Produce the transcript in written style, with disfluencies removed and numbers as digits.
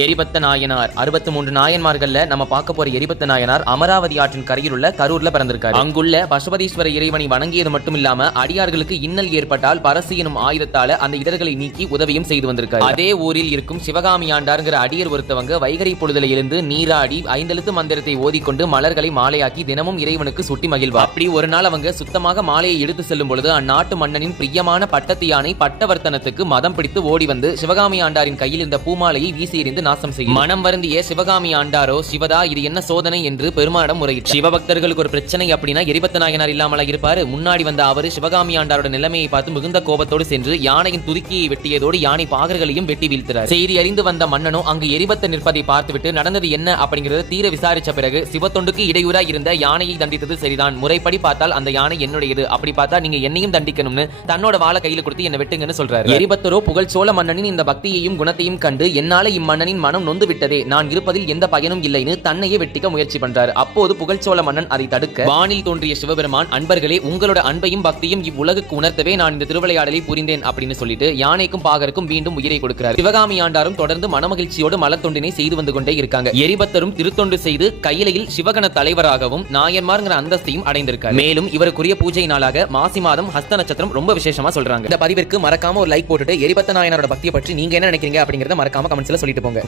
எரிபத்த நாயனார் 63 நாயன்மார்கள்ல நம்ம பார்க்க போற எரிபத்த நாயனார் அமராவதி ஆற்றின் கரையில் உள்ள கரூர்ல பிறந்திருக்காரு. அங்குள்ள பசுபதீஸ்வர இறைவனை வணங்கியது மட்டும் இல்லாம அடியார்களுக்கு இன்னல் ஏற்பட்டால் பரசு எனும் ஆயுதத்தால அந்த இடர்களை நீக்கி உதவியும் செய்து வந்திருக்காரு. அதே ஊரில் இருக்கும் சிவகாமி ஆண்டார்ங்கிற அடியர் ஒருத்தவங்க வைகரை பொழுதுல எழுந்து நீராடி 5 எழுத்து மந்திரத்தை ஓதிக்கொண்டு மலர்களை மாலையாக்கி தினமும் இறைவனுக்கு சுட்டி மகிழ்வார். அப்படி ஒரு நாள் அவங்க சுத்தமாக மாலையை எடுத்து செல்லும் பொழுது அந்நாட்டு மன்னனின் பிரியமான பட்டத்து யானை பட்டவர்த்தனத்துக்கு மதம் பிடித்து ஓடி வந்து சிவகாமி ஆண்டாரின் கையில் இருந்த பூமாலையை வீசி எறிந்து நாசம் செய்யும். மனம் வருந்திய சிவகாமி ஆண்டாரோ, சிவதா இது என்ன சோதனை என்று பெருமானிடம் முறையிட்டார். சிவபக்தர்களுக்கு ஒரு பிரச்சனை அப்படின்னா எரிபத்த நாயனார் இல்லாமலா இருப்பாரு. முன்னாடி வந்த அவரு சிவகாமி ஆண்டாரோட நிலைமையை பார்த்து மிகுந்த கோபத்தோடு சென்று யானையின் துதிக்கியை வெட்டியதோடு யானை பாகர்களையும் வெட்டி வீழ்த்தார். செய்தி அறிந்து வந்த மன்னனோ அங்கு எரிபத்த நிற்பதை பார்த்துவிட்டு நடந்தது என்ன அப்படிங்கறத தீர விசாரிச்ச பிறகு சிவத்தொண்டுக்கு இடையூறா இருந்த யானையை தண்டித்தது சரிதான், முறைப்படி பார்த்தால் அந்த யானை என்னுடையது, அப்படி பார்த்தா நீங்க என்னையும் தண்டிக்கணும்னு தன்னோட வாளை கையில கொடுத்து என்ன வெட்டுங்கன்னு சொல்றாரு. எரிபத்தரோ புகழ் சோழ மன்னனின் இந்த பக்தியையும் குணத்தையும் கண்டு என்னால இம்மன்னனின் மனம் நொந்து விட்டதே, நான் இருப்பதில் எந்த பயனும் இல்லைன்னு தன்னையே வெட்டிக்க முயற்சி பண்றாரு. அப்போது புகழ்ச்சோழ மன்னன் அதை தடுக்க வானில் தோன்றிய சிவபெருமான், அன்பர்களே உங்களோட அன்பையும் பக்தியும் இவ்வுலகுக்கு உணர்த்தவே நான் இந்த திருவிளையாடலை புரிந்தேன் அப்படின்னு சொல்லிட்டு யானைக்கும் பாகருக்கும் மீண்டும் உயிரை கொடுக்கிறார். சிவகாமி ஆண்டாரும் தொடர்ந்து மனமகிழ்ச்சியோடு மலத்தொண்டினை செய்து வந்து கொண்டே இருக்காங்க. எரிபத்தரும் திருத்தொண்டு செய்து கையிலையில் சிவகண தலைவராகவும் நாயன்மார்ங்கிற அந்தஸ்தையும் அடைந்திருக்கார். மேலும் இவருக்குரிய பூஜை நாளாக மாசி மாதம் ஹஸ்த நட்சத்திரம் ரொம்ப விசேஷமா சொல்றாங்க. இந்த பதிவிற்கு மறக்காம ஒரு லைக் போட்டுட்டு எரிபத்த நாயனாரோட பக்தியை பற்றி நீங்க என்ன நினைக்கிறீங்க அப்படிங்கறத மறக்காம கமெண்ட்ஸ்ல சொல்லிட்டு போங்க.